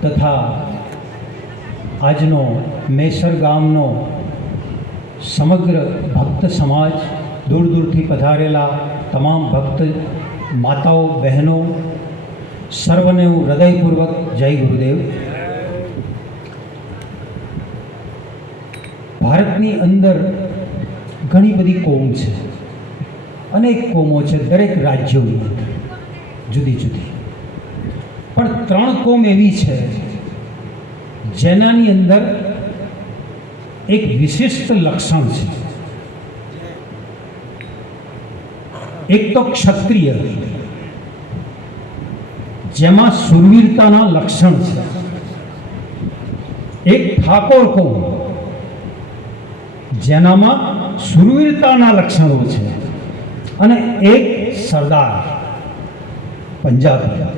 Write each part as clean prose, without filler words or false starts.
તથા આજનો મેસર ગામનો સમગ્ર ભક્ત સમાજ, દૂર દૂરથી પધારેલા તમામ ભક્ત માતાઓ બહેનો, સર્વને હું હૃદયપૂર્વક જય ગુરુદેવ. ભારતની અંદર ઘણી બધી કોમ છે, અનેક કોમો છે, દરેક રાજ્યોની અંદર જુદી જુદી. પણ ત્રણ કોમ એવી છે જેનાની અંદર એક વિશિષ્ટ લક્ષણ છે. એક તો ક્ષત્રિય, જેમાં શૂરવીરતાના લક્ષણ છે. એક ઠાકોર કોમ, જેનામાં શૂરવીરતાના લક્ષણો છે. અને એક સરદાર પંજાબી.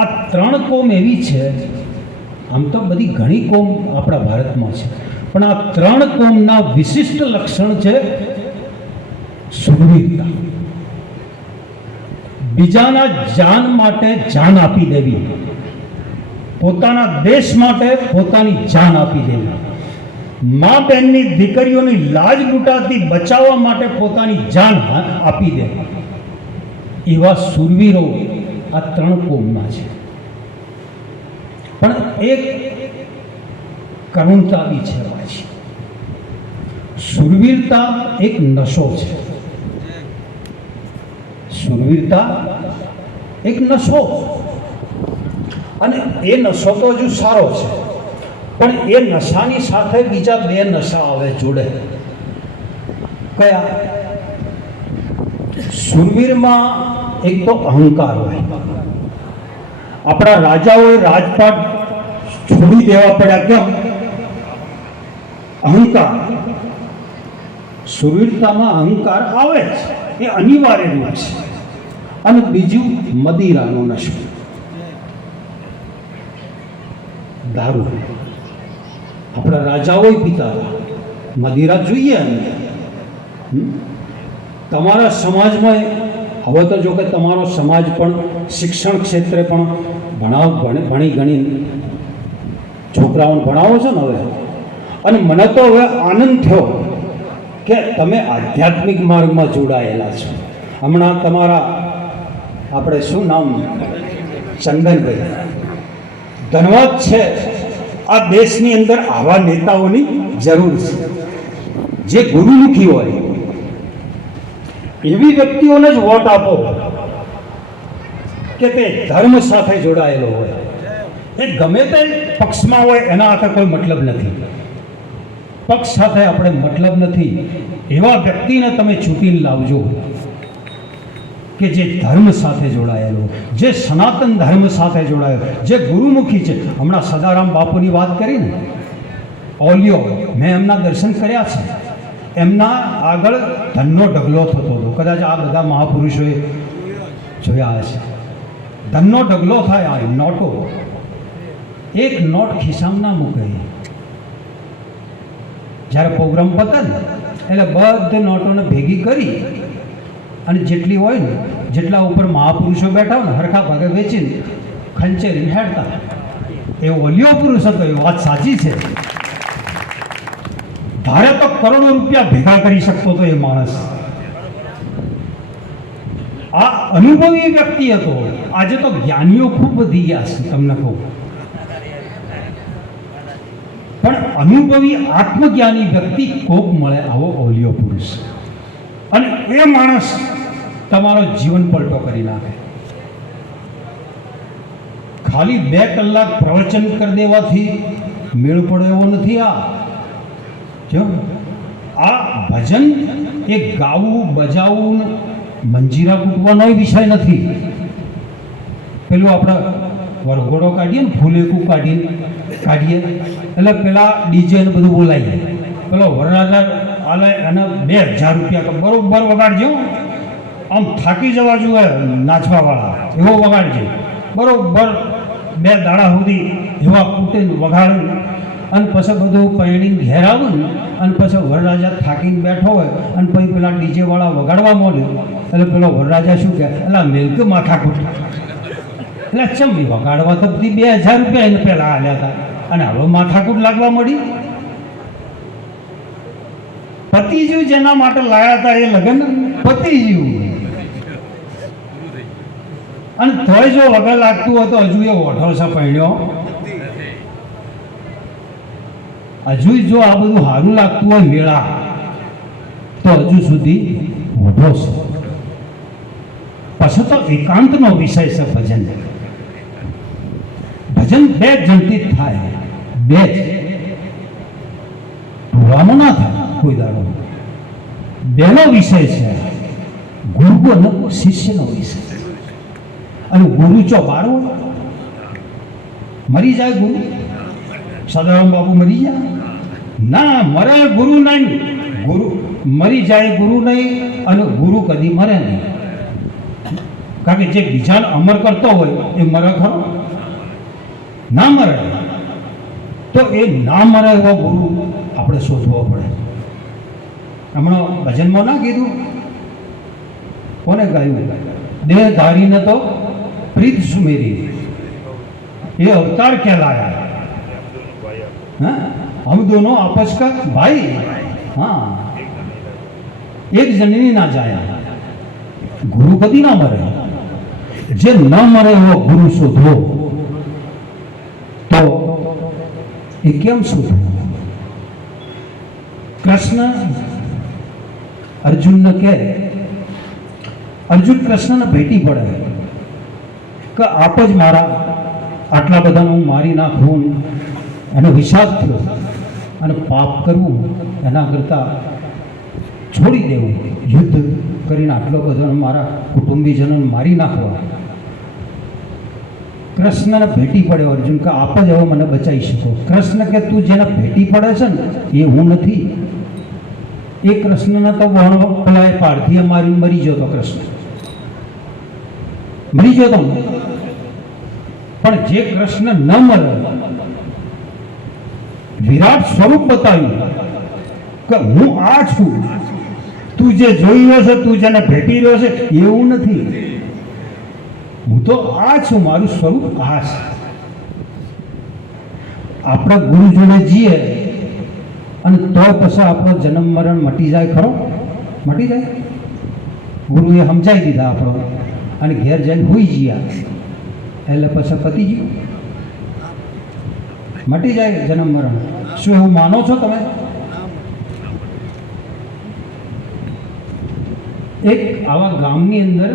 આ ત્રણ કોમ એવી છે, આમ તો બધી ઘણી કોમ આપણા ભારતમાં છે, પણ આ ત્રણ કોમના વિશિષ્ટ લક્ષણ છે શૂરવીરતા. બીજાના જાન માટે જાન આપી દેવી, પોતાના દેશ માટે પોતાની જાન આપી દેવી, મા બહેનની દીકરીઓની લાજ લૂંટાથી બચાવવા માટે પોતાની જાન આપી દે, એવા શૂરવીરો આ ત્રણ કોમના છે. પણ એક કરુણતા બી છે પાછી. શૂરવીરતા એક નશો છે. શૂરવીરતા એક નશો, અને એ નશો તો હજુ સારો છે, પણ એ નશાની સાથે બીજા બે નશા આવે જોડે. કયા? શૂરવીરમાં એક તો અહંકાર હોય. આપણા રાજાઓએ રાજપાટ છોડી દેવા પડ્યા, કેમ? અહંકાર. શૂરવીરતામાં અહંકાર આવે જ, એ અનિવાર્ય રૂપ છે. અને બીજું મદિરાનો નશો, દારૂ. આપણા રાજાઓએ પીતા હતા, મદિરા જોઈએ એમને. તમારા સમાજમાં હવે તો જો કે તમારો સમાજ પણ શિક્ષણ ક્ષેત્રે પણ ભણી ગણી છોકરાઓને ભણાવો છો ને હવે. અને મને તો હવે આનંદ થયો કે તમે આધ્યાત્મિક માર્ગમાં જોડાયેલા છો. હમણાં તમારા આપણે શું નામ, ચંદનભાઈ, ધન્યવાદ છે. આ દેશની અંદર આવા નેતાઓની જરૂર છે, જે ગુરુમુખી હોય. એવી વ્યક્તિઓને જ વોટ આપો કે તે ધર્મ સાથે જોડાયેલો હોય. એ ગમે તે પક્ષમાં હોય, એના હાથે કોઈ મતલબ નથી. પક્ષ સાથે આપણે મતલબ નથી. એવા વ્યક્તિને તમે ચૂંટીને લાવજો કે જે ધર્મ સાથે જોડાયેલો, જે સનાતન ધર્મ સાથે જોડાયેલો, જે ગુરુમુખી છે. હમણાં સદારામ બાપુની વાત કરી ને, ઓલિયો, મેં એમના દર્શન કર્યા છે. એમના આગળ ધનનો ઢગલો થતો હતો. કદાચ આ બધા મહાપુરુષોએ જોયા હશે. ધનનો ઢગલો થાય, આ નોટો, એક નોટ ખિસ્સામાં ના મૂકે. જ્યારે પ્રોગ્રામ પતે ને એટલે બધી નોટોને ભેગી કરી અને જેટલી હોય ને, જેટલા ઉપર મહાપુરુષો બેઠા હોય ને, હરખા ભાગે વેચીને ખંચેરીને હેડતા. એ ઓલિયો પુરુષ હતો, એ વાત સાચી છે. ધારે તો કરોડો રૂપિયા ભેગા કરી શકતો હતો એ માણસ. આ અનુભવી વ્યક્તિ હતો. આજે તો જ્ઞાનીઓ ખૂબ વધી ગયા છે, તમને કહું. પણ અનુભવી આત્મજ્ઞાની વ્યક્તિ કોક મળે, આવો ઓલિયો પુરુષ. અને એ માણસ તમારો જીવન પલટો કરી નાખે. ખાલી 2 કલાક પ્રવચન કરી દેવાથી મેળ પડે એવો નથી. આ ભજન એ ગાવું, બજાવવું, મંજીરા કૂટવાનો વિષય નથી. પેલું આપણે વરઘોડો કાઢીએ ને, ફૂલેકું કાઢીએ એટલે પેલા ડીજે ને બધું બોલાવીએ. પેલો વરરાજા આલે અને 2000 રૂપિયા બરોબર વગાડજો. આમ થાકી જવા જોઈએ નાચવાવાળા, એવો વગાડજો. બરોબર 2 દાડા સુધી એવા કૂટે વગાડું. અને પછી બધું પૈણીને ઘેર આવું ને, અને પછી વરરાજા થાકીને બેઠો હોય, અને પછી પેલા ડીજેવાળા વગાડવા માંડ્યું એટલે પેલો વરરાજા શું કહે, એટલે મિલ્ક માથાકૂટ. એટલે ચમડી વગાડવા તો બધી 2000 રૂપિયા એને પહેલાં હાલ્યા હતા અને હવે માથાકૂટ લાગવા મળી. પતિજીવ જેના માટે લાયા હતા એ લગ્ન પતિજીવ, અને તોય જો વગર લાગતું હોય તો હજુ એ ઓઠો છે પહેણ્યો. હજુ જો આ બધું સારું લાગતું હોય મેળા તો હજુ સુધી ઓઠો છે. પછી તો એકાંતનો વિષય છે ભજન. ભજન બે જણથી જ થાય, બે જ ટોળામાં ના થાય કોઈ દાડો. બેનો વિષય છે, ગુરુ અને શિષ્યનો વિષય. અને ગુરુ ચો બારો મરી જાય ગુરુ, સદારામ બાપુ મરી જાય ના, મરે ગુરુ નહીં. ગુરુ મરી જાય ગુરુ નહીં, અને ગુરુ કદી મરે નહીં. કારણ કે જે બીજાને અમર કરતો હોય એ મરે ખરો? ના મરે. તો એ ના મરે એવો ગુરુ આપણે શોધવો પડે. હમણાં ભજનમાં ના કીધું, કોને ગાયું? દેહ ધારીને તો પ્રીત સુમેરી, ये अवतार कहलाया. हाँ, हम दोनों आपस का भाई. हाँ, एक जननी ना जाया. गुरु कभी ना मरे. जे न मरे वो गुरु शोधो तो ये केम शोधो? कृष्ण अर्जुन ने कहे, अर्जुन कृष्ण ने भेटी पड़े કે આપ જ મારા આટલા બધાને હું મારી નાખું એનો હિસાબ થયો અને પાપ કરવું એના કરતાં છોડી દેવું, યુદ્ધ કરીને આટલો બધો મારા કુટુંબીજનોને મારી નાખવા. કૃષ્ણને ભેટી પડ્યો અર્જુન કે આપ જ હવે મને બચાવી શકો. કૃષ્ણ કે તું જેને ભેટી પડે છે ને એ હું નથી. એ કૃષ્ણને તો પેલા પારધીએ મારી મરી ગયો તો કૃષ્ણ મરી ગયો તો, પણ જે કૃષ્ણ ન મરે, વિરાટ સ્વરૂપ બતાવ્યું કે હું આ છું. તું જે જોઈ રહ્યો છે, તું જેને ભેટી રહ્યો છે એવું નથી. હું તો આ છું, મારું સ્વરૂપ આ છે. આપણા ગુરુ જોડે જઈએ અને તો પછી આપણો જન્મ મરણ મટી જાય ખરો? મટી જાય. ગુરુએ સમજાવી દીધા આપણો અને ઘેર જઈને હોઈ ગયા એટલે પછી પતી ગયું, મટી જાય જન્મ મરણ. શું એવું માનો છો તમે? એક આવા ગામની અંદર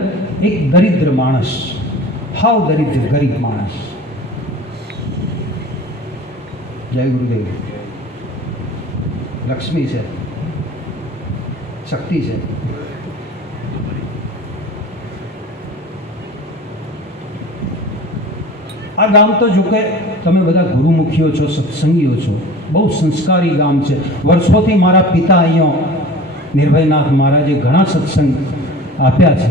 એક દરિદ્ર માણસ, હાવ દરિદ્ર ગરીબ માણસ, જય ગુરુદેવ, લક્ષ્મી છે, શક્તિ છે. આ ગામ તો જો કે તમે બધા ગુરુમુખીઓ છો, સત્સંગીઓ છો, બહુ સંસ્કારી ગામ છે. વર્ષોથી મારા પિતા અહીંયા નિર્ભયનાથ મહારાજે ઘણા સત્સંગ આપ્યા છે,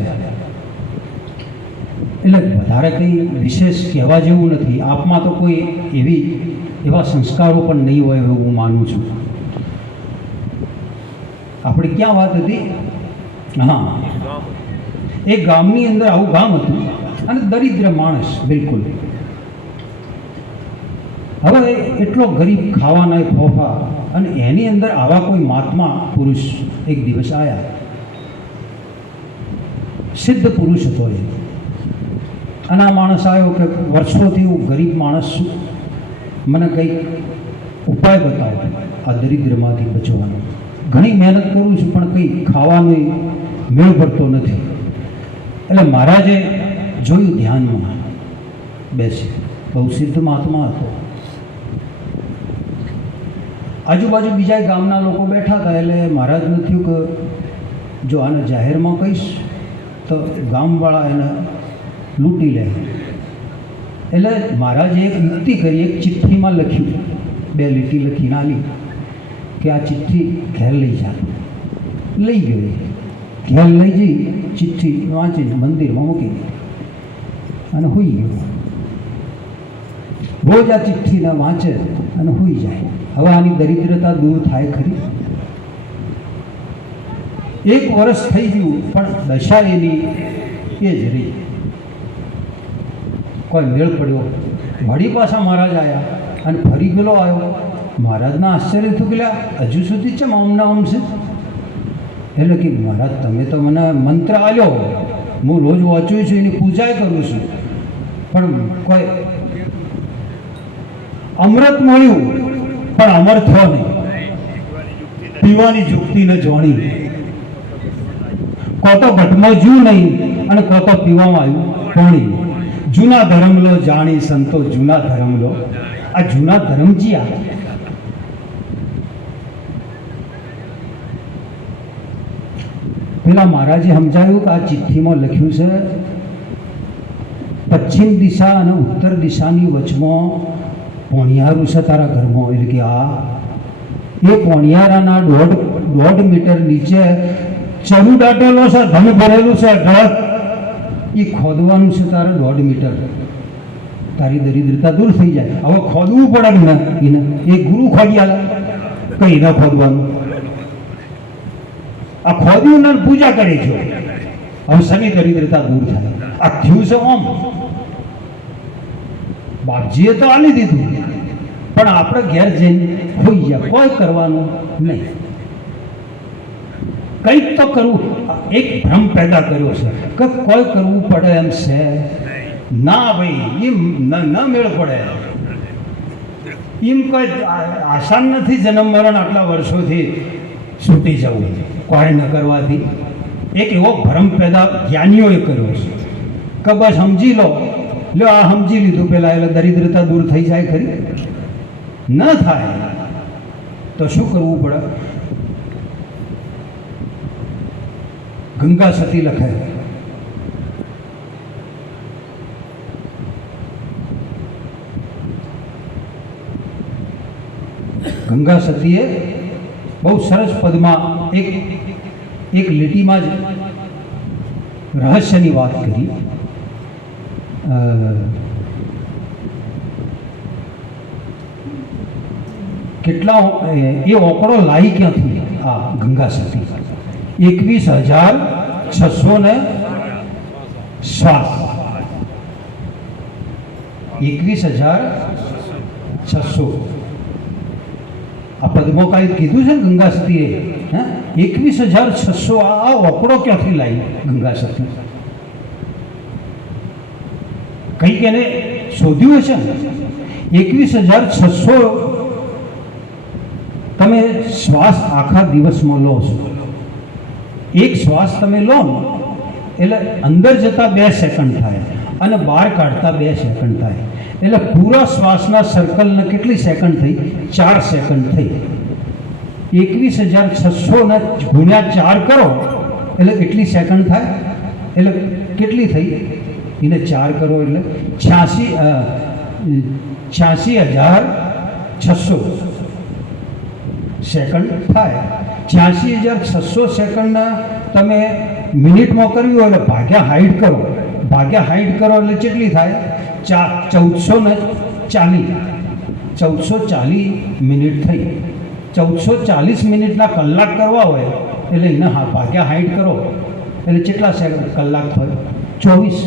એટલે વધારે કંઈ વિશેષ કહેવા જેવું નથી. આપમાં તો કોઈ એવા સંસ્કારો પણ નહીં હોય એવું હું માનું છું. આપણે ક્યાં વાત હતી? હા, એક ગામની અંદર આવું ગામ હતું અને દરિદ્ર માણસ બિલકુલ. હવે એટલો ગરીબ, ખાવાના ફોફા, અને એની અંદર આવા કોઈ મહાત્મા પુરુષ એક દિવસ આવ્યા. સિદ્ધ પુરુષ હતો એ. અને આ માણસ આવ્યો કે વર્ષોથી હું ગરીબ માણસ છું, મને કંઈક ઉપાય બતાવો આ દરિદ્રમાંથી બચવાનો. ઘણી મહેનત કરું છું પણ કંઈ ખાવાનું મેળ પડતો નથી. એટલે મહારાજે જોયું ધ્યાનમાં બેસી, બહુ સિદ્ધ મહાત્મા હતો. આજુબાજુ બીજા ગામના લોકો બેઠા હતા એટલે મહારાજને થયું કે જો આને જાહેરમાં કહીશ તો ગામવાળા એને લૂંટી લે. એટલે મહારાજે એક યુક્તિ કરી, એક ચિઠ્ઠીમાં લખ્યું, 2 લીટી લખીને આલી કે આ ચિઠ્ઠી ઘેર લઈ જા. લઈ ગયો, ઘેર લઈ જઈ ચિઠ્ઠી વાંચીને મંદિરમાં મૂકી અને સૂઈ ગયો. રોજ આ ચિઠ્ઠીને વાંચે અને સૂઈ જાય. હવે આની દરિદ્રતા દૂર થાય ખરી? 1 વર્ષ થઈ ગયું પણ દશા એની એ જ રહી. કોઈ મેળ પડ્યો. વળી પાછા મહારાજ આવ્યા અને ફરી પેલો આવ્યો. મહારાજના આશ્ચર્ય થયું કે હજુ સુધી ચમ આમના આમ છે. એટલે કે મહારાજ તમે તો મને મંત્ર આલ્યો, હું રોજ વાંચું છું, એની પૂજા કરું છું, પણ કોઈ અમૃત મળ્યું પણ અમર થયો નહીં. પીવાની જુક્તિ ન જોણી, કો તો ઘટમાં જ્યું નહીં અને કો તો પીવામાં આવ્યું પાણી. જૂના ધર્મ લો જાણી સંતો જૂના ધર્મ લો. આ જૂના ધર્મ જીયા. પેલા મહારાજે સમજાવ્યું કે આ ચિઠ્ઠીમાં લખ્યું છે પશ્ચિમ દિશા અને ઉત્તર દિશાની વચમાં પોણિયારું છે તારા ઘરમાં. એટલે કે એ પોણિયારાના દોઢ મીટર નીચે ચરુ દાટેલો છે, ધન ભરેલું છે, ગળત એ ખોદવાનું છે તારે 1.5 મીટર. તારી દરિદ્રતા દૂર થઈ જાય. હવે ખોદવું પડે ને એને, એ ગુરુ ખોદી આલે કઈ ન ખોદવાનું. આ ખોદ્યું ને પૂજા કરી છો, હવે શની દરિદ્રતા દૂર થાય. આ થયું છે ઓમ. બાપજીએ તો આલી દીધું, પણ આપણે ઘેર જઈને હોઈ ગયા, કોઈ કરવાનું નહીં. કંઈક તો કરવું. એક ભ્રમ પેદા કર્યો છે કે કોઈ કરવું પડે એમ છે. ના ભાઈ, એમ ન મેળ પડે. એમ કોઈ આસાન નથી જન્મ મરણ આટલા વર્ષોથી છૂટી જવું કોઈ ન કરવાથી. એક એવો ભ્રમ પેદા જ્ઞાનીઓએ કર્યો છે કે બસ સમજી લો, આ સમજી લીધું પેલા, એટલે દરિદ્રતા દૂર થઈ જાય ખરી. ન થાય તો શું કરવું પડે? ગંગા સતી લખે, ગંગા સતીએ બહુ સરસ પદમાં એક લીટીમાં જ રહસ્યની વાત કરી. કેટલા એ ઓકળો લાવી ક્યાંથી? આ ગંગા સતી 21,600 શ્વાસ. 21,600 આ પદમાં કાંઈ કીધું છે ને ગંગા સતીએ? 21,600 આ ઓકળો ક્યાંથી લાવી ગંગા સતી? કંઈક એને શોધ્યું હશે ને. 21,600 તમે શ્વાસ આખા દિવસમાં લો છો. એક શ્વાસ તમે લો એટલે અંદર જતા 2 સેકન્ડ થાય અને બહાર કાઢતા 2 સેકન્ડ થાય. એટલે પૂરા શ્વાસના સર્કલને કેટલી સેકન્ડ થઈ? 4 સેકન્ડ થઈ. 21,600 ગુણ્યા 4 કરો એટલે કેટલી સેકન્ડ થાય? એટલે કેટલી થઈ? એને 4 કરો એટલે 86,600 સેકન્ડ થાય. 86,600 સેકન્ડના તમે મિનિટમાં કર્યું હોય એટલે ભાગ્યા 60 કરો. ભાગ્યા 60 કરો એટલે કેટલી થાય? 1440 મિનિટ થઈ. 1440 મિનિટના કલાક કરવા હોય એટલે એને ભાગ્યા 60 કરો એટલે કેટલા કલાક થાય? 24.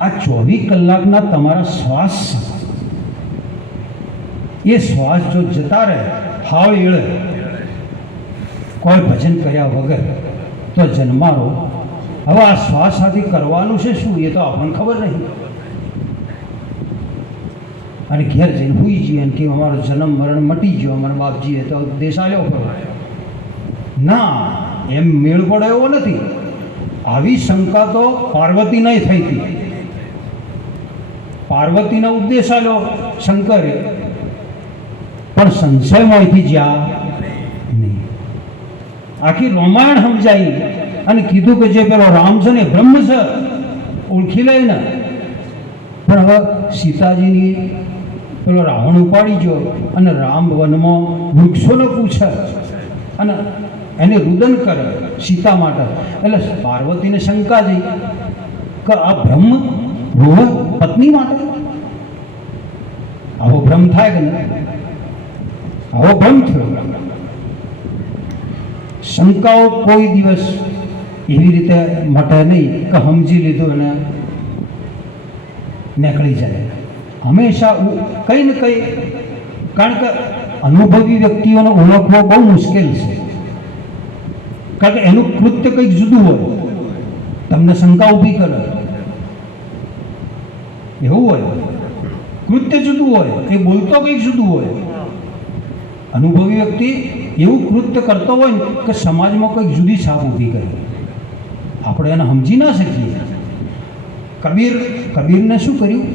આ 24 કલાકના તમારા શ્વાસ, એ શ્વાસ જો જતા રહે હાવ એળે કોઈ ભજન કર્યા વગર તો જન્મારો. હવે આ શ્વાસ સાથે કરવાનું છે શું એ તો આપણને ખબર નહીં. અને ઘેર જઈને હોઈ જઈએ કે અમારો જન્મ મરણ મટી ગયો, અમારા બાપજીએ તો દેશ આલ્યો કરો. ના, એમ મેળ પડે એવો નથી. આવી શંકા તો પાર્વતી નહીં થઈ હતી. પાર્વતીનો ઉપદેશ આલ્યો શંકરે, પણ સંશયમાંથી જ્યાં નહીં. આખી રામાયણ સમજાઈ અને કીધું કે જે પેલો રામ છે ને બ્રહ્મ છે, ઓળખી લે ને. પણ હવે સીતાજીની પેલો રાવણ ઉપાડી ગયો અને રામ વનમાં વૃક્ષોને પૂછે અને એને રુદન કરે સીતા માટે. એટલે પાર્વતીને શંકા જઈ કે આ બ્રહ્મ રોવે પત્ની માટે? આવો ભ્રમ થાય કે નહીં? આવો ભ્રમ થયો. શંકાઓ કોઈ દિવસ એવી રીતે મટે નહીં કે સમજી લીધું અને નીકળી જાય. હંમેશા કંઈ ને કંઈ, કારણ કે અનુભવી વ્યક્તિઓને ઓળખવો બહુ મુશ્કેલ છે, કારણ કે એનું કૃત્ય કંઈક જુદું હોય, તમને શંકા ઊભી કરે એવું હોય, કૃત્ય જુદું હોય, એ બોલતો કંઈક જુદું હોય. અનુભવી વ્યક્તિ એવું કૃત્ય કરતો હોય ને કે સમાજમાં કંઈક જુદી છાપ ઊભી કરે, આપણે એને સમજી ના શકીએ. કબીરને શું કર્યું?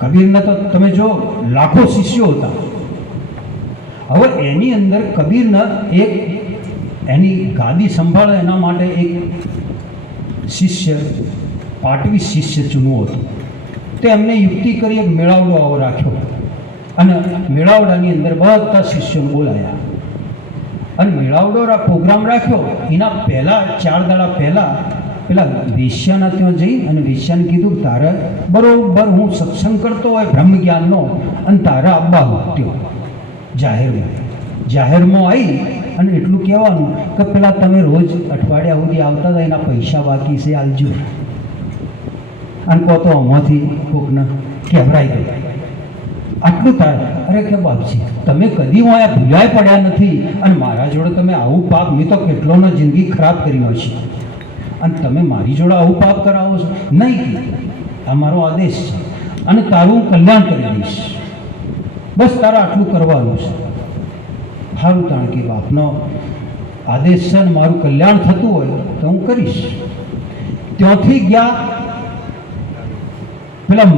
કબીરને તો તમે જો લાખો શિષ્યો હતા. હવે એની અંદર કબીરને એક એની ગાદી સંભાળે એના માટે એક શિષ્ય, પાટવી શિષ્ય ચૂનવું હતું. તે એમને યુક્તિ કરી એક મેળાવડો આવો રાખ્યો અને મેળાવડાની અંદર બધા શિષ્યોને બોલાયા અને મેળાવડો પ્રોગ્રામ રાખ્યો. એના પહેલાં 4 દાડા પહેલાં પેલા વેશ્યાના ત્યાં જઈ અને વેશ્યાને કીધું તારે બરોબર હું સત્સંગ કરતો હોય બ્રહ્મ જ્ઞાનનો અને તારે આવવા મૂક્યો જાહેરમાં આવી અને એટલું કહેવાનું કે પેલા તમે રોજ અઠવાડિયા સુધી આવતા હતા એના પૈસા બાકી છે આલજો. અને કહો તો આમાંથી કોકને કહેવરાઈ ગયું આટલું તારે. અરે કે બાપજી તમે કદી હું આ ભૂલાય પડ્યા નથી અને મારા જોડે તમે આવું પાપ, મેં તો કેટલોનો જિંદગી ખરાબ કરી હોય છે અને તમે મારી જોડે આવું પાપ કરાવો છો? નહીં, આ મારો આદેશ છે અને તારું કલ્યાણ કરી દઈશ, બસ તારે આટલું કરવાનું છે. સારું તાણ કે બાપનો આદેશ છે ને મારું કલ્યાણ થતું હોય તો હું કરીશ. ત્યાંથી ગયા પેલા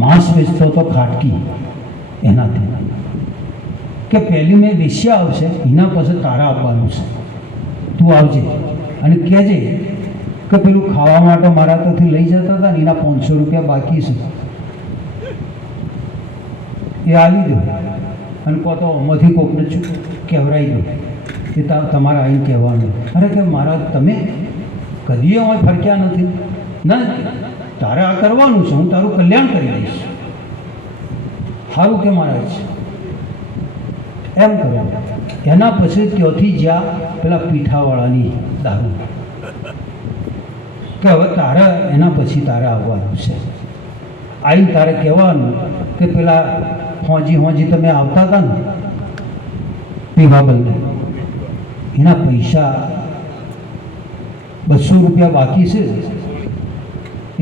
માંસ વેચતો હતો ખાટકી, એનાથી કે પહેલી મેં વેશ્યા આવશે એના પછી તારા આપવાનું છે, તું આવજે અને કહેજે કે પેલું ખાવા માટે મારા ત્યાંથી લઈ જતા હતા ને એના 500 રૂપિયા બાકી છે, એ આલી દો અને કહો તો આમાંથી કોકને કહેવરાઈ દો એ તમારે આવીને કહેવાનું. અરે કે મારા તમે કદીએ હું ફરક્યા નથી ના, તારે આ કરવાનું છે, હું તારું કલ્યાણ કરી દઈશ. સારું કે મહારાજ એમ કરો. એના પછી ત્યાંથી જ્યાં પેલા પીઠાવાળાની દારૂ કે હવે તારે એના પછી તારે આવવાનું છે. આવીને તારે કહેવાનું કે પેલા હોજી તમે આવતા હતા ને પીવા બદલે એના પૈસા 200 રૂપિયા બાકી છે,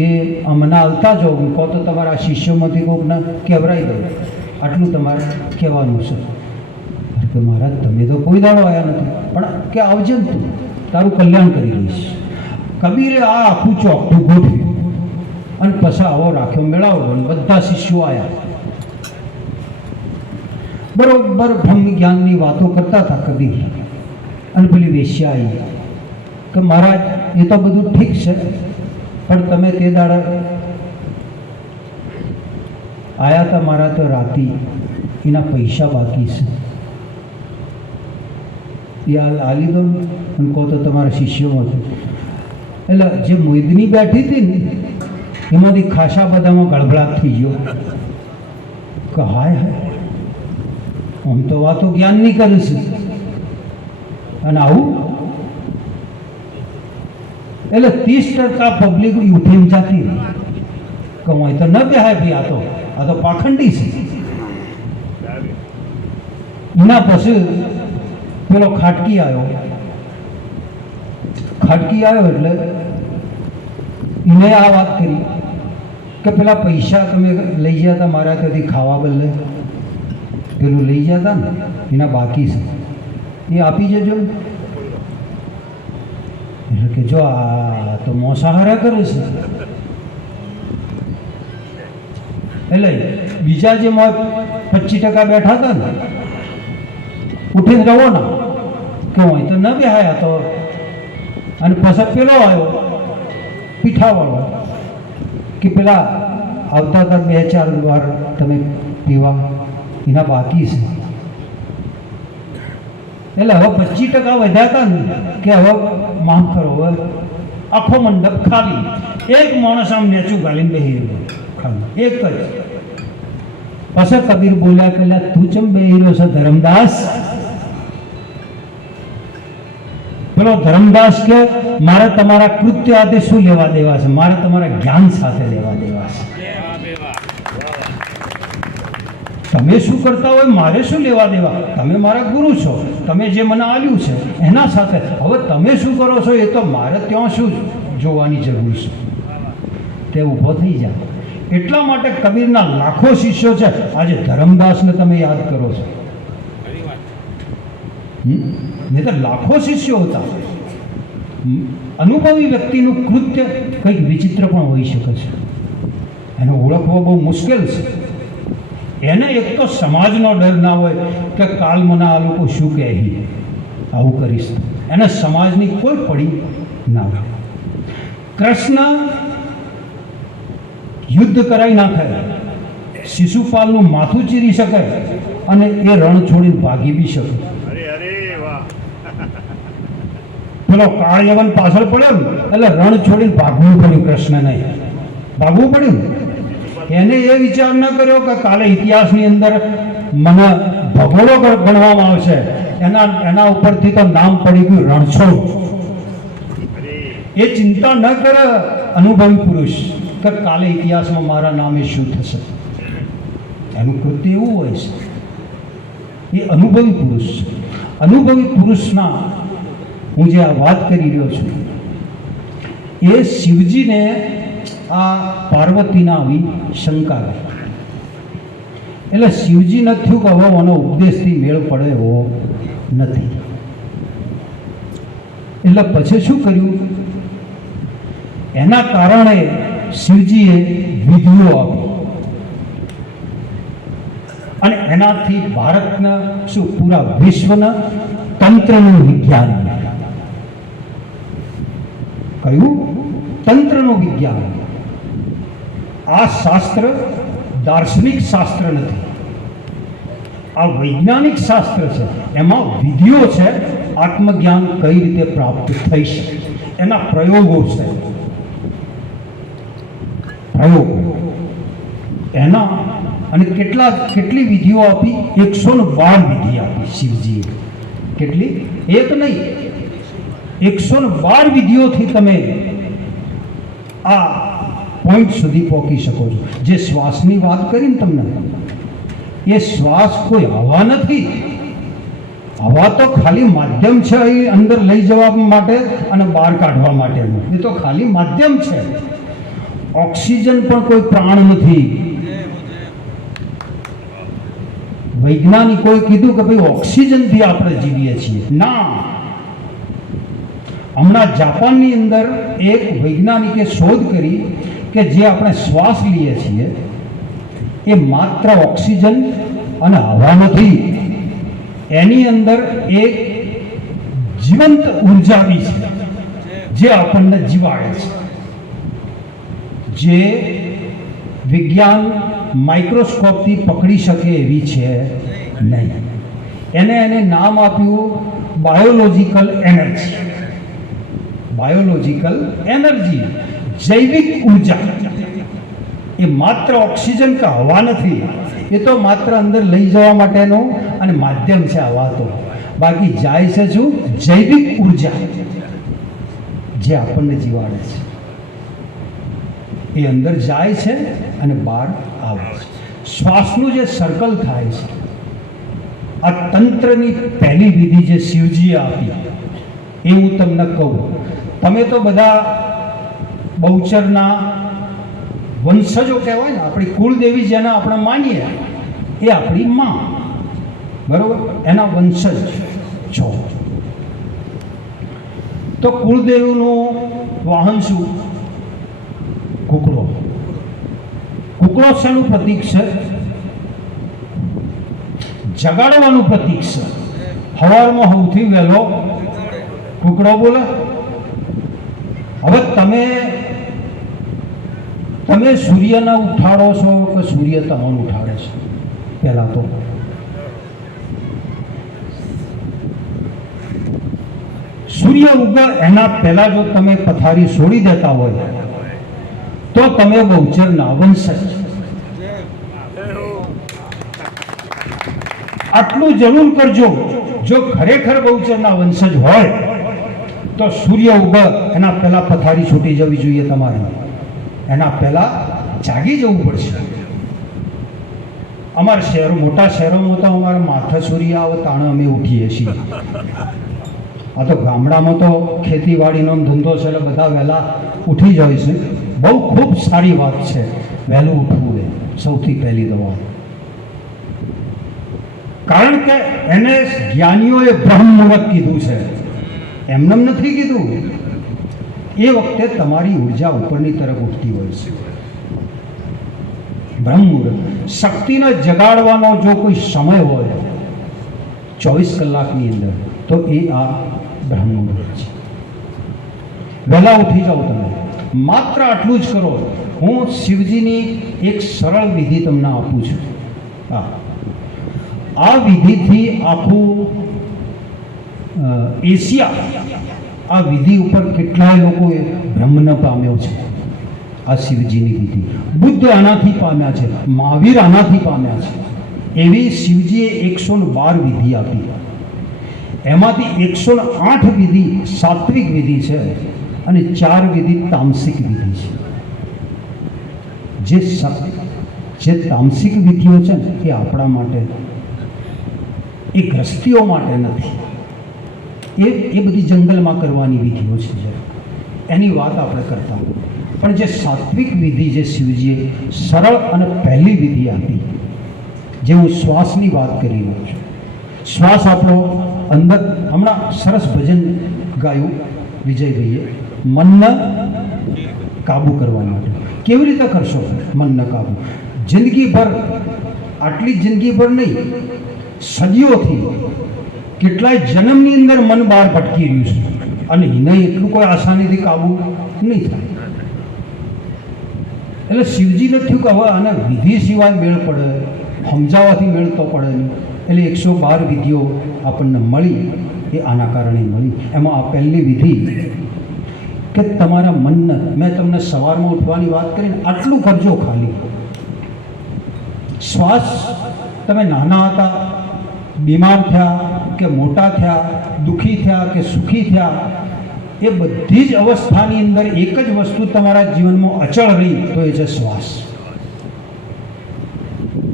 એ અમને આવતા જાઓ. કહો તો તમારા શિષ્યોમાંથી કોકને કહેવરાઈ દો, આટલું તમારે કહેવાનું છે. કે મહારાજ તમે તો કોઈ દાડો આવ્યા નથી, પણ કે આવજે ને તું, તારું કલ્યાણ કરી દઈશ. કબીરે આ આખું ચોકઠું ગોઠવ્યું અને પછી આવો રાખ્યો મેળાવડો અને બધા શિષ્યો આવ્યા. બરોબર બ્રહ્મ જ્ઞાનની વાતો કરતા હતા કબીર અને પેલી વેશ્યા આવી કે મહારાજ એ તો બધું ઠીક છે પણ તમે તે દાડા આયા હતા મારા તો રાતી એના પૈસા બાકી છે, એ આલી દો અને કહો તો તમારા શિષ્યોમાંથી. એટલે જે મોદની બેઠી હતી ને એમાંથી ખાસા બધામાં ગળગળાટ થઈ ગયો કે હાય આમ તો વાતો જ્ઞાનની કરે છે અને આવું. એટલે 30% પબ્લિક ઉઠીને જતી કે હું તો ન બેહાય ભાઈ, આ તો પાખંડી છે. એના પછી પેલો ખાટકી આવ્યો એટલે એને આ વાત કરી કે પેલા પૈસા તમે લઈ ગયા હતા મારા ત્યાંથી ખાવા બદલે, પેલું લઈ ગયા હતા ને એના બાકી છે, એ આપી જજો. એટલે કે જો આ તો મોસાહારા કરે છે. એટલે બીજા જે 25% બેઠા હતા ને ઉઠીને રહો ને કે હોય તો ન બેહાયા તો. અને પછી પેલો આવ્યો પીઠાવાળો કે પેલા આવતા હતા 2-4 વાર તમે પીવા, એના બાકી છે. એટલે હવે 25% વધ્યા હતા ને કે હવે માફ કરો, હવે આખો મંડપ ખાલી, એક માણસ આમ નેચું ગાલીને બેસી રહ્યો ખાલી એક જ. પછી કબીર બોલ્યા કે તું ચમ બેસી રહ્યો છે ધરમદાસ? પેલો ધર્મદાસ કે મારે તમારા કૃત્ય સાથે શું લેવા દેવા છે, મારે તમારા જ્ઞાન સાથે લેવા દેવા છે. તમે શું કરતા હોય મારે શું લેવા દેવા, તમે મારા ગુરુ છો, તમે જે મને આલ્યું છે એના સાથે. હવે તમે શું કરો છો એ તો મારે ત્યાં શું જોવાની જરૂર છે. તે ઊભો થઈ જાય. એટલા માટે કબીરના લાખો શિષ્યો છે. આજે ધર્મદાસને તમે યાદ કરો છો, નહીં તો લાખો શિષ્યો હતા. અનુભવી વ્યક્તિનું કૃત્ય કંઈક વિચિત્ર પણ હોઈ શકે છે, એને ઓળખવો બહુ મુશ્કેલ છે. એને એક તો સમાજનો ડર ના હોય કે કાલ મને આ લોકો શું કહે, આવું કરીશ, એને સમાજની કોઈ પડી ના હોય. કૃષ્ણ યુદ્ધ કરાવી નાખે, શિશુપાલનું માથું ચીરી શકે અને એ રણ છોડીને ભાગી બી શકે. પેલો કાળયવન પાછળ પડ્યો ને એટલે રણ છોડીને ભાગવું પડ્યું કૃષ્ણને, ભાગવું પડ્યું. એને એ વિચાર ન કર્યો કે કાલે ઇતિહાસની અંદર મને ભગોળો ગણવામાં આવશે, એના ઉપરથી તો નામ પડી ગયું રણછોડ. એ ચિંતા ન કરે અનુભવી પુરુષ કે કાલે ઇતિહાસમાં મારા નામે શું થશે. એનું કૃત્ય એવું હોય છે. એ અનુભવી પુરુષ છે. અનુભવી પુરુષના હું જે આ વાત કરી રહ્યો છું એ શિવજીને આ પાર્વતીના આવી શંકા ગઈ. એટલે શિવજી નથી થયું કે હવે આનો ઉપદેશથી મેળ પડે એવો નથી. એટલે પછી શું કર્યું, એના કારણે શિવજીએ વિધિઓ આપી અને એનાથી ભારતના શું પૂરા વિશ્વના તંત્રનું વિજ્ઞાન. કયું તંત્રનું વિજ્ઞાન. આ શાસ્ત્ર દાર્શનિક શાસ્ત્ર નથી, આ વૈજ્ઞાનિક શાસ્ત્ર છે. એમાં વિધિઓ છે, આત્મજ્ઞાન કઈ રીતે પ્રાપ્ત થઈ શકે એના પ્રયોગો છે. પ્રયોગો એના અને કેટલી વિધિઓ આપી, 112 વિધિ આપી શિવજીએ. કેટલી? એક નહીં, 112 વિધિઓથી તમે આ પોઈન્ટ સુધી પહોંચી શકો છો. જે શ્વાસની વાત કરીને તમને, એ શ્વાસ કોઈ હવા નથી. હવા તો ખાલી માધ્યમ છે અહીં અંદર લઈ જવા માટે અને બહાર કાઢવા માટેનું. એ તો ખાલી માધ્યમ છે. ઓક્સિજન પણ કોઈ પ્રાણ નથી. વૈજ્ઞાનિકોએ કીધું કે ભાઈ ઓક્સિજનથી આપણે જીવીએ છીએ. ના, હમણાં જાપાનની અંદર એક વૈજ્ઞાનિકે શોધ કરી કે જે આપણે શ્વાસ લઈએ છીએ એ માત્ર ઓક્સિજન અને હવા નથી. એની અંદર એક જીવંત ઉર્જા બી છે જે આપણને જીવાડે છે, જે વિજ્ઞાન માઇક્રોસ્કોપથી પકડી શકે એવી છે નહીં. એને નામ આપ્યું બાયોલોજિકલ એનર્જી. બાયોલોજિકલ એનર્જી, જૈવિક ઉર્જા. એ માત્ર ઓક્સિજન કે હવા નથી, એ તો માત્ર અંદર લઈ જવા માટેનું અને માધ્યમ છે હવા તો. બાકી જાય છે શું? જૈવિક ઉર્જા જે આપણને જીવાડે છે. એ અંદર જાય છે અને બહાર આવે છે. શ્વાસનું જે સર્કલ થાય છે, આ તંત્રની પહેલી વિધિ જે શિવજીએ આપી એ હું તમને કહું. તમે તો બધા બહુચરના વંશજો કહેવાય ને, આપણી કુળદેવી જેને આપણે માનીએ એ આપણી માં, બરોબર, એના વંશજ છો. તો કુળદેવીનું વાહન શું? કુકડો. કુકડો શાનું પ્રતીક છે? જગાડવાનું પ્રતીક છે. સવારમાં સૌથી વહેલો કુકડો બોલે. હવે તમે સૂર્યને ઉઠાડો છો કે સૂર્ય તમને ઉઠાડે છે? પહેલા તો સૂર્ય ઉગે એના પહેલા જો તમે પથારી છોડી દેતા હોય તો તમે બહુચરના વંશજ. આટલું જરૂર કરજો. જો ખરેખર બહુચરના વંશજ હોય તો સૂર્ય ઉગે એના પહેલાં પથારી છૂટી જવી જોઈએ તમારે, એના પહેલાં જાગી જવું પડશે. અમારા શહેરો, મોટા શહેરોમાં તો અમારા માથે સૂર્ય આવે તાણે અમે ઉઠીએ છીએ. આ તો ગામડામાં તો ખેતીવાડીનો ધંધો છે એટલે બધા વહેલા ઉઠી જાય છે. બહુ ખૂબ સારી વાત છે વહેલું ઉઠવું, એ સૌથી પહેલી દવા. કારણ કે એને જ્ઞાનીઓએ બ્રહ્મ મુહૂર્ત કીધું છે, એમને નથી કીધું. એ વખતે તમારી ઉર્જા ઉપરની તરફ ઉઠતી હોય છે. બ્રહ્મ મુહૂર્ત શક્તિને જગાડવાનો જો કોઈ સમય હોય 24 કલાકની અંદર તો એ આ બ્રહ્મ મુહૂર્ત છે. વહેલા ઉઠી જાઓ તમે, માત્ર આટલું જ કરો. હું શિવજીની એક સરળ વિધિ તમને આપું છું. આ વિધિથી આખું એશિયા આ વિધિ ઉપર કેટલાય લોકોએ બ્રહ્મને પામ્યો છે. આ શિવજીની વિધિ, બુદ્ધ આનાથી પામ્યા છે, મહાવીર આનાથી પામ્યા છે. એવી શિવજીએ 112 વિધિ આપી. એમાંથી 108 વિધિ સાત્વિક વિધિ છે અને 4 વિધિ તામસિક વિધિ છે. જે તામસિક વિધિઓ છે ને એ આપણા માટે, એ ગ્રસ્તીઓ માટે નથી. એ બધી જંગલમાં કરવાની વિધિઓ છે, એની વાત આપણે કરતા. પણ જે સાત્વિક વિધિ જે શિવજીએ સરળ અને પહેલી વિધિ આપી, જે હું શ્વાસની વાત કરી રહ્યો છું. શ્વાસ આપણો અંદર, હમણાં સરસ ભજન ગાયું વિજયભાઈએ, મનને કાબૂ કરવા માટે. કેવી રીતે કરશો મનને કાબૂ? જિંદગીભર, આટલી જિંદગીભર નહીં, સદીઓથી કેટલાય જન્મની અંદર મન બહાર ભટકી રહ્યું છે અને નહીં એટલું કોઈ આસાનીથી કાબૂ નહીં થાય. એટલે શિવજીને થયું કે હવે આને વિધિ સિવાય મેળ પડે, સમજાવવાથી મેળ તો પડે નહીં. એટલે 112 વિધિઓ આપણને મળી, એ આના કારણે મળી. એમાં આ પહેલી વિધિ કે તમારા મનને, મેં તમને સવારમાં ઉઠવાની વાત કરીને આટલું કરજો ખાલી. શ્વાસ, તમે નાના હતા, બીમાર થયા કે મોટા થયા, દુઃખી થયા કે સુખી થયા, એ બધી જ અવસ્થાની અંદર એક જ વસ્તુ તમારા જીવનમાં અચળ રહી તો એ છે શ્વાસ.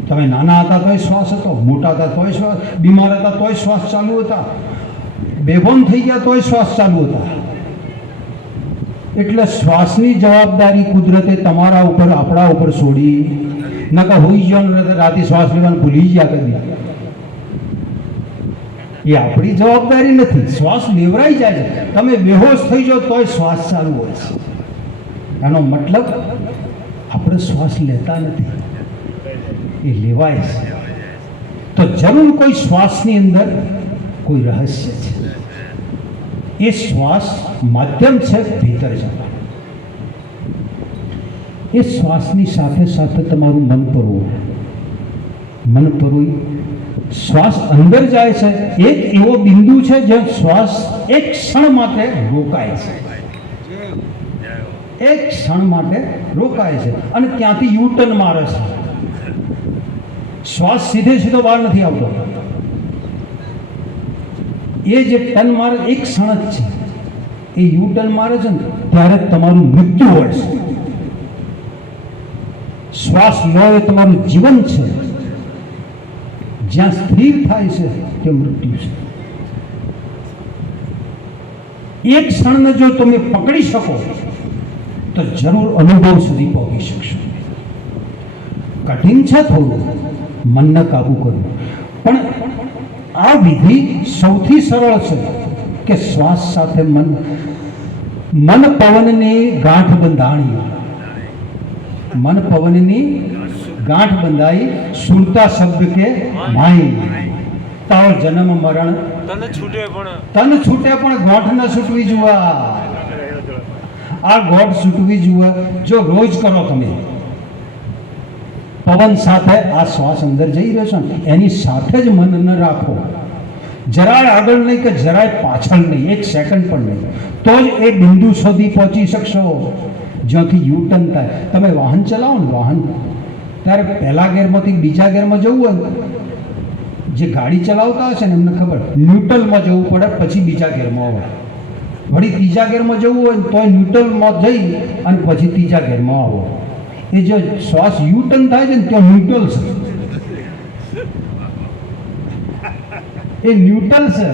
તમે નાના હતા તોય શ્વાસ હતો, મોટા હતા તોય શ્વાસ, બીમાર હતા તોય શ્વાસ ચાલુ હતા, બેભાન થઈ ગયા તોય શ્વાસ ચાલુ હતા. એટલે શ્વાસની જવાબદારી કુદરતે તમારા ઉપર, આપણા ઉપર છોડી. નકર હોઈ ગયો રાતે શ્વાસ લેવાનું ભૂલી ગયા કદી, એ આપણી જવાબદારી નથી. શ્વાસ લેવરાઈ જાય છે, તમે બેહોશ થઈ જાઓ તોય શ્વાસ ચાલુ હોય છે. એનો મતલબ આપણે શ્વાસ લેતા નથી, એ લેવાય છે. તો જરૂર કોઈ શ્વાસની અંદર કોઈ રહસ્ય છે. એ શ્વાસ માધ્યમ છે ભીતર જવાનું. એ શ્વાસની સાથે સાથે તમારું મન પરવું, મન પરવું. શ્વાસ અંદર જાય છે, એક એવો બિંદુ છે જ્યાં શ્વાસ એક ક્ષણ માટે રોકાય છે, એક ક્ષણ માટે રોકાય છે અને ત્યાંથી યુટર્ન મારે છે. શ્વાસ સીધે સીધો બહાર નથી આવતો. એ જે ટર્ન મારે એક ક્ષણ જ છે, એ યુટર્ન મારે છે ને ત્યારે તમારું મૃત્યુ હોય છે. શ્વાસ લો એ તમારું જીવન છે, જ્યાં સ્થિર થાય છે તે મૃત્યુ છે. એક ક્ષણને જો તમે પકડી શકો તો જરૂર અનુભવ સુધી પહોંચી શકશો. કઠિન છે થોડું મનને કાબુ કરવું, પણ આ વિધિ સૌથી સરળ છે કે શ્વાસ સાથે મન પવનની ગાંઠ બંધાણી, મન પવનની ગાંઠ બંધાઈ. સુરતા શબ્દ કે માઈ, તારો જન્મ મરણ તન છૂટે પણ ગોઠ ન છૂટવી જુએ. આ ગોઠ છૂટવી જુએ જો રોજ કરો તમે. પવન સાથે આ શ્વાસ અંદર જઈ રહ્યો છે, એની સાથે જ મન ન રાખો. જરાય આગળ નહીં કે જરાય પાછળ નહીં, એક સેકન્ડ પણ નહીં. તો જ એ બિંદુ સુધી પહોંચી શકશો જ્યાંથી યુટર્ન થાય. તમે વાહન ચલાવો ને, વાહન ત્યારે પહેલા ગેરમાંથી બીજા ગેરમાં જવું હોય, જે ગાડી ચલાવતા હશે ને એમને ખબર, ન્યુટ્રલમાં જવું પડે પછી બીજા ગેરમાં હોય. વળી ત્રીજા ગેરમાં જવું હોય ને તોય ન્યુટ્રલમાં જઈ અને પછી ત્રીજા ગેરમાં આવો. એ જે શ્વાસ યુ ટર્ન થાય છે ને ત્યાં ન્યુટ્રલ છે, એ ન્યુટ્રલ છે,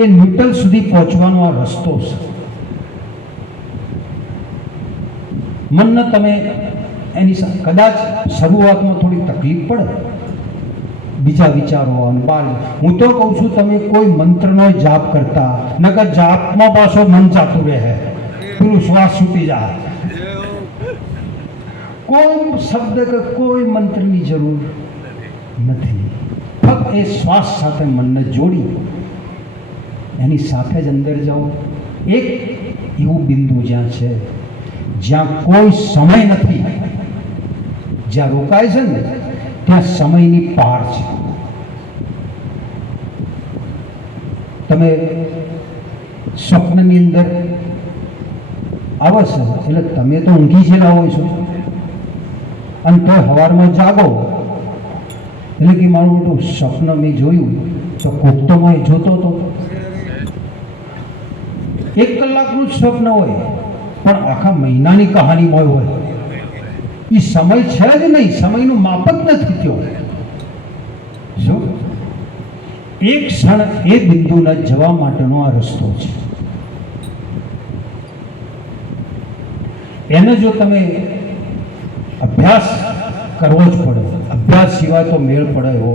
એ ન્યુટ્રલ સુધી પહોંચવાનો આ રસ્તો છે. મનને તમે એની કદાચ શરૂઆતમાં થોડી તકલીફ પડે, બીજા વિચારો અને બાર. હું તો કહું છું તમે કોઈ મંત્રનો જાપ કરતા, નકર જાપમાં પાછો મન ચાતું રહે, પેલું શ્વાસ છૂટી જાય. કોઈ શબ્દ કે કોઈ મંત્રની જરૂર નથી. ફક્ત એ શ્વાસ સાથે મનને જોડી એની સાથે જ અંદર જાઓ. એક એવું બિંદુ જ્યાં છે જ્યાં કોઈ સમય નથી, જ્યાં રોકાય છે ને ત્યાં સમયની પાર છે. તમે સ્વપ્નની અંદર આવો છો એટલે તમે તો ઊંઘી ગયેલા હોય છો, અને તો સવારમાં જાગો એટલે કે મારું મોટું સ્વપ્ન મેં જોયું તો કોક તો મેં જોતો હતો. 1 કલાકનું જ સ્વપ્ન હોય પણ આખા મહિનાની કહાનીમાં હોય. એ સમય છે જ નહીં, સમયનું માપ જ નથી થયો. શું એક ક્ષણ એ બિંદુના જવા માટેનો આ રસ્તો છે. એને જો તમે અભ્યાસ કરવો જ પડે, અભ્યાસ સિવાય તો મેળ પડે એવો.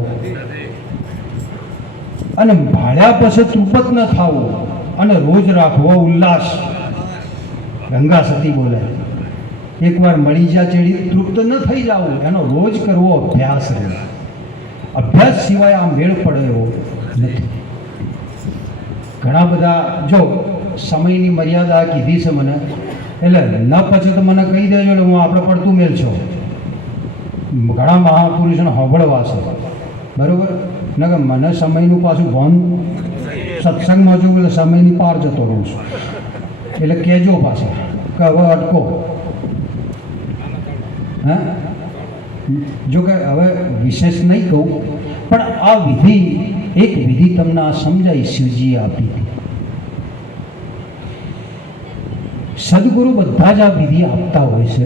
અને ભાડ્યા પછી તૃપ્ત ન થવું અને રોજ રાખવો ઉલ્લાસ. ગંગા સતી બોલે એકવાર મળી જા ચેડી તૃપ્ત ન થઈ જવું, એનો રોજ કરવો અભ્યાસ રહે. અભ્યાસ સિવાય આ મેળ પડે એવો નથી. ઘણા બધા જો સમયની મર્યાદા કીધી છે મને, એટલે ન પછી તો મને કહી દેજો એટલે હું આપણે પડતું મેળ છો. ઘણા મહાપુરુષોને હોબળવા છે બરાબર ને, કે મને સમયનું પાછું ભાન સત્સંગમાં જોઉં એટલે સમયની પાર જતો રહું છું. એટલે કહેજો પાછા કે હવે અટકો. હા, જો કે હવે વિશેષ નહીં કહું, પણ આ વિધિ, એક વિધિ તમને આ સમજાઈ શિવજીએ આપી. સદગુરુ બધા જ આ વિધિ આપતા હોય છે,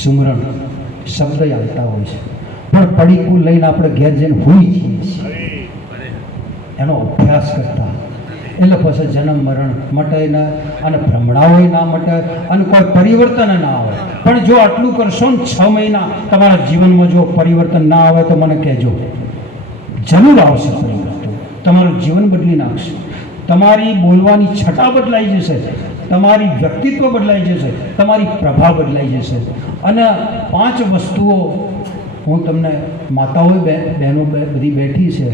સુમરણ શબ્દ આપતા હોય છે, પણ પડીકું લઈને આપણે ઘેર જઈને હોઈ જઈએ છીએ એનો અભ્યાસ કરતા. એટલે પછી જન્મ મરણ મટે ના, અને ભ્રમણાઓય ના મટે, અને કોઈ પરિવર્તન ના આવે. પણ જો આટલું કરશો ને 6 મહિના તમારા જીવનમાં જો પરિવર્તન ના આવે તો મને કહેજો, જરૂર આવશે પરિવર્તન. તમારું જીવન બદલી નાખશે, તમારી બોલવાની છટા બદલાઈ જશે, તમારી વ્યક્તિત્વ બદલાઈ જશે, તમારી પ્રભા બદલાઈ જશે. અને 5 વસ્તુઓ હું તમને, માતાઓ બહેનો બધી બેઠી છે,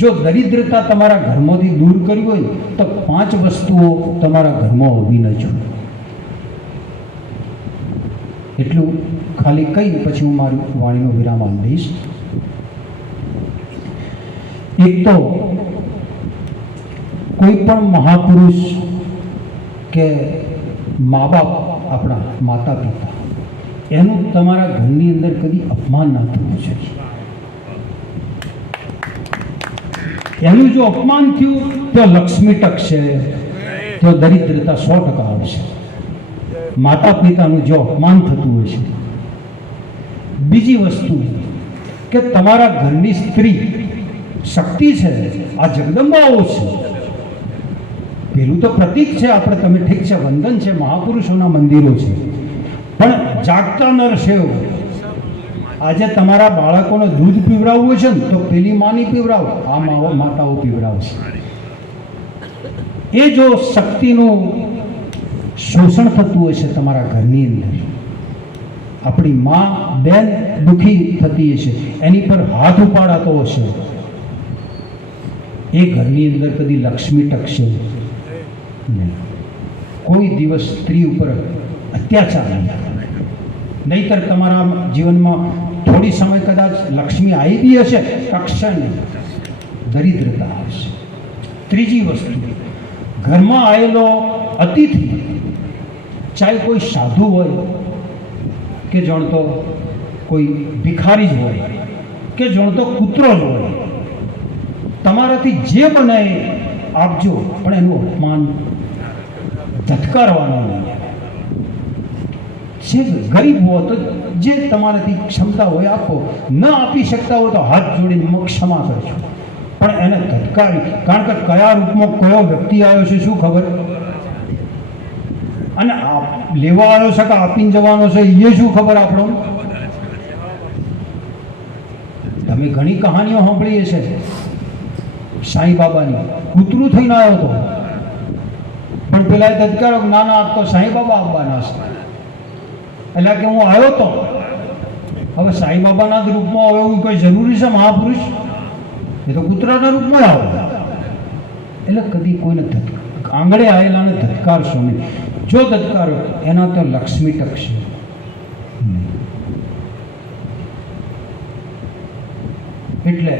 જો દરિદ્રતા તમારા ઘરમાંથી દૂર કરવી હોય તો 5 વસ્તુઓ તમારા ઘરમાં હોવી ન જોઈએ. એટલું ખાલી કહી પછી હું મારી વાણીનો વિરામ આપી દઈશ. એક તો કોઈ પણ મહાપુરુષ કે મા બાપ, આપણા માતા પિતા, એનું તમારા ઘરની અંદર કદી અપમાન ના થવું જોઈએ. એનું જો અપમાન થયું તો લક્ષ્મી ટકશે, તો દરિદ્રતા 100% આવશે. માતા પિતાનું જો અપમાન થતું હોય છે. બીજી વસ્તુ કે તમારા ઘરની સ્ત્રી શક્તિ છે, આ જગદંબાઓ છે. પેલું તો પ્રતીક છે આપણે, તમે ઠીક છે વંદન છે, મહાપુરુષોના મંદિરો છે, પણ જાગતા નર છે. આજે તમારા બાળકોને દૂધ પીવડાવવું છે ને તો પેલી માની પીવડાવો, આ માતાઓ પીવડાવશે. એ જો શક્તિનું શોષણ થતું હોય છે તમારા ઘરની અંદર, આપણી મા બેન દુઃખી થતી હશે, એની પર હાથ ઉપાડાતો હશે, એ ઘરની અંદર કદી લક્ષ્મી ટકશે નહીં. કોઈ દિવસ સ્ત્રી ઉપર અત્યાચાર નહીં. નહીતર તમારા જીવનમાં થોડી સમય કદાચ લક્ષ્મી આવી બી હશે, ટકશે નહીં, દરિદ્રતા આવશે. ત્રીજી વસ્તુ, ઘરમાં આવેલો અતિથિ, ચાહે કોઈ સાધુ હોય કે જાણતો કોઈ ભિખારી જ હોય કે જાણતો કૂતરો જ હોય, તમારાથી જે બને આપજો, પણ એનું અપમાન ધટકારવાનો નહીં. જે ગરીબ હો તો જે તમારાથી ક્ષમતા હોય આપો, ન આપી શકતા હોય તો હાથ જોડીને ક્ષમા કરજો, પણ એને ધટકારી. કારણ કે કયા રૂપમાં કયો વ્યક્તિ આવ્યો છે શું ખબર, અને લેવા આવ્યો છે કે આપીને જવાનો છે એ શું ખબર આપણો. તમે ઘણી કહાનીઓ સાંભળી છે સાંઈ બાબાની. કૂતરું થઈને આવ્યો હતો પણ પેલા ધટકારો, ના ના તો સાંઈ બાબા આવવાના છે. એટલે કે હું આવ્યો તો હવે સાંઈ બાબાના જ રૂપમાં આવે એવું કોઈ જરૂરી છે મહાપુરુષ? એ તો કૂતરાના રૂપમાં આવે. એટલે કદી કોઈને આંગળે આવેલાને ધટકારશો નહીં. જો ધટકારો એના તો લક્ષ્મી ટકશે. એટલે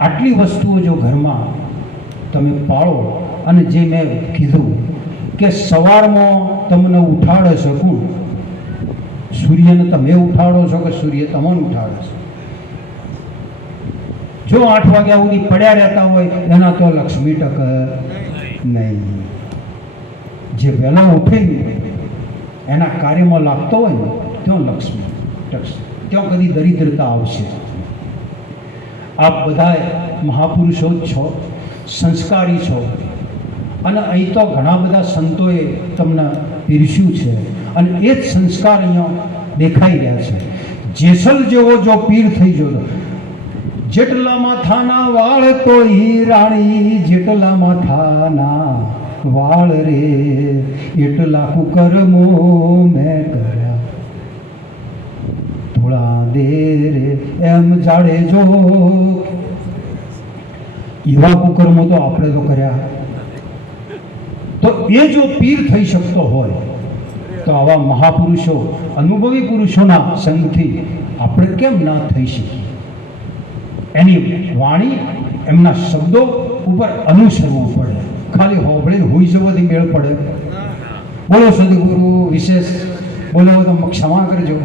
આટલી વસ્તુઓ જો ઘરમાં તમે પાળો, અને જે મેં કીધું કે સવારમાં તમને ઉઠાડે છે કોણ? સૂર્યને તમે ઉઠાડો છો કે સૂર્ય તમને ઉઠાડે છે? જો 8 વાગ્યા સુધી પડ્યા રહેતા હોય એના તો લક્ષ્મી ટક નહીં. જે વહેલા ઉઠીને એના કાર્યમાં લાગતો હોય ને ત્યાં લક્ષ્મી ટકશે, ત્યાં કદી દરિદ્રતા આવશે. આપ બધા મહાપુરુષો જ છો, સંસ્કારી છો, અને અહીં તો ઘણા બધા સંતોએ તમને પીરસ્યું છે, અને એ જ સંસ્કાર અહીંયા દેખાઈ રહ્યા છે. જેસલ જેવો જો પીર થઈ ગયો, જેટલા માથાના વાળ તો રાણી, જેટલા માથાના વાળ રે એટલા કુકર્મો મેં કર્યા, થોડા દે રે એમ જાડે જો. એવા કુકર્મો તો આપણે તો કર્યા. તો એ જો પીર થઈ શકતો હોય તો આવા મહાપુરુષો, અનુભવી પુરુષોના સંગથી આપણે કેમ ના થઈ શકીએ? એની વાણી, એમના શબ્દો ઉપર અનુસરવું પડે. ખાલી હોબળીને હોઈ જવાથી મેળ પડે? બોલો સદગુરુ વિશેષ બોલો તો ક્ષમા કરજો.